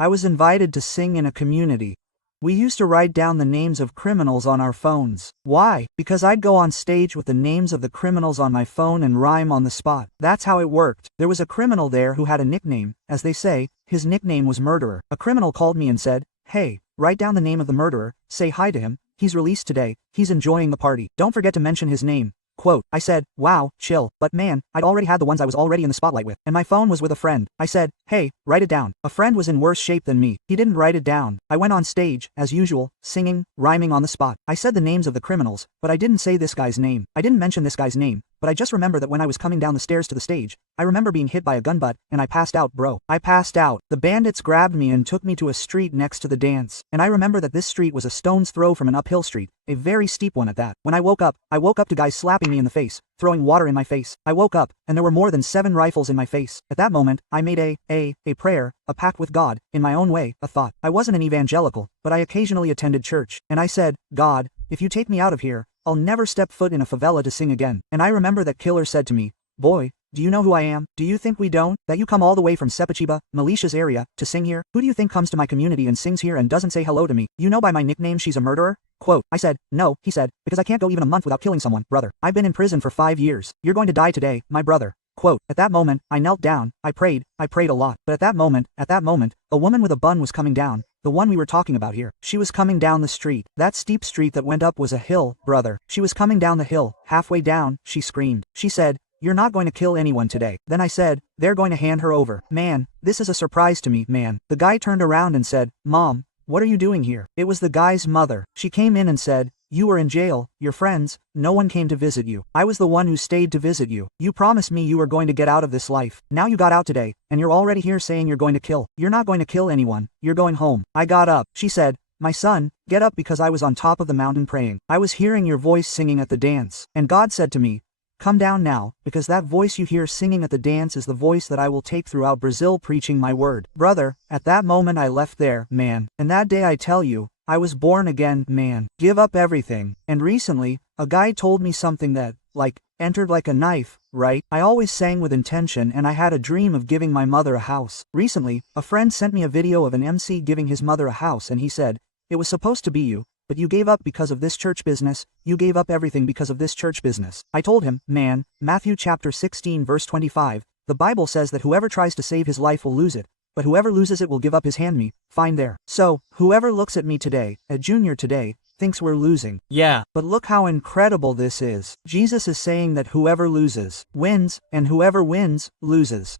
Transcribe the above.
I was invited to sing in a community. We used to write down the names of criminals on our phones. Why? Because I'd go on stage with the names of the criminals on my phone and rhyme on the spot. That's how it worked. There was a criminal there who had a nickname. As they say, his nickname was Murderer. A criminal called me and said, "Hey, write down the name of the murderer, say hi to him, he's released today, he's enjoying the party. Don't forget to mention his name." Quote, I said, "Wow, chill, but man, I'd already had the ones I was already in the spotlight with, and my phone was with a friend." I said, "Hey, write it down." A friend was in worse shape than me. He didn't write it down. I went on stage, as usual, singing, rhyming on the spot. I said the names of the criminals, but I didn't say this guy's name. I didn't mention this guy's name, but I just remember that when I was coming down the stairs to the stage, I remember being hit by a gun butt, and I passed out, bro. I passed out. The bandits grabbed me and took me to a street next to the dance, and I remember that this street was a stone's throw from an uphill street, a very steep one at that. When I woke up to guys slapping me in the face, throwing water in my face. I woke up, and there were more than 7 rifles in my face. At that moment, I made a prayer, a pact with God, in my own way, a thought. I wasn't an evangelical, but I occasionally attended church, and I said, "God, if you take me out of here, I'll never step foot in a favela to sing again." And I remember that killer said to me, "Boy, do you know who I am? Do you think we don't? That you come all the way from Sepetiba, Militia's area, to sing here? Who do you think comes to my community and sings here and doesn't say hello to me? You know by my nickname she's a murderer?" Quote, I said, "No," he said, "because I can't go even a month without killing someone, brother. I've been in prison for 5 years. You're going to die today, my brother." Quote, at that moment, I knelt down, I prayed a lot. But at that moment, a woman with a bun was coming down, the one we were talking about here. She was coming down the street. That steep street that went up was a hill, brother. She was coming down the hill. Halfway down, she screamed. She said, "You're not going to kill anyone today." Then I said, "They're going to hand her over." Man, this is a surprise to me, man. The guy turned around and said, "Mom, what are you doing here?" It was the guy's mother. She came in and said, "You were in jail, your friends, no one came to visit you. I was the one who stayed to visit you. You promised me you were going to get out of this life. Now you got out today, and you're already here saying you're going to kill. You're not going to kill anyone, you're going home." I got up. She said, "My son, get up," because I was on top of the mountain praying. I was hearing your voice singing at the dance. And God said to me, "Come down now, because that voice you hear singing at the dance is the voice that I will take throughout Brazil preaching my word." Brother, at that moment I left there, man. And that day I tell you, I was born again, man. Give up everything. And recently, a guy told me something that, entered like a knife, right? I always sang with intention and I had a dream of giving my mother a house. Recently, a friend sent me a video of an MC giving his mother a house and he said, "It was supposed to be you, but you gave up because of this church business, you gave up everything because of this church business." I told him, man, Matthew chapter 16 verse 25, the Bible says that whoever tries to save his life will lose it, but whoever loses it will give up his hand me, fine there. So, whoever looks at me today, at Junior today, thinks we're losing. Yeah. But look how incredible this is. Jesus is saying that whoever loses, wins, and whoever wins, loses.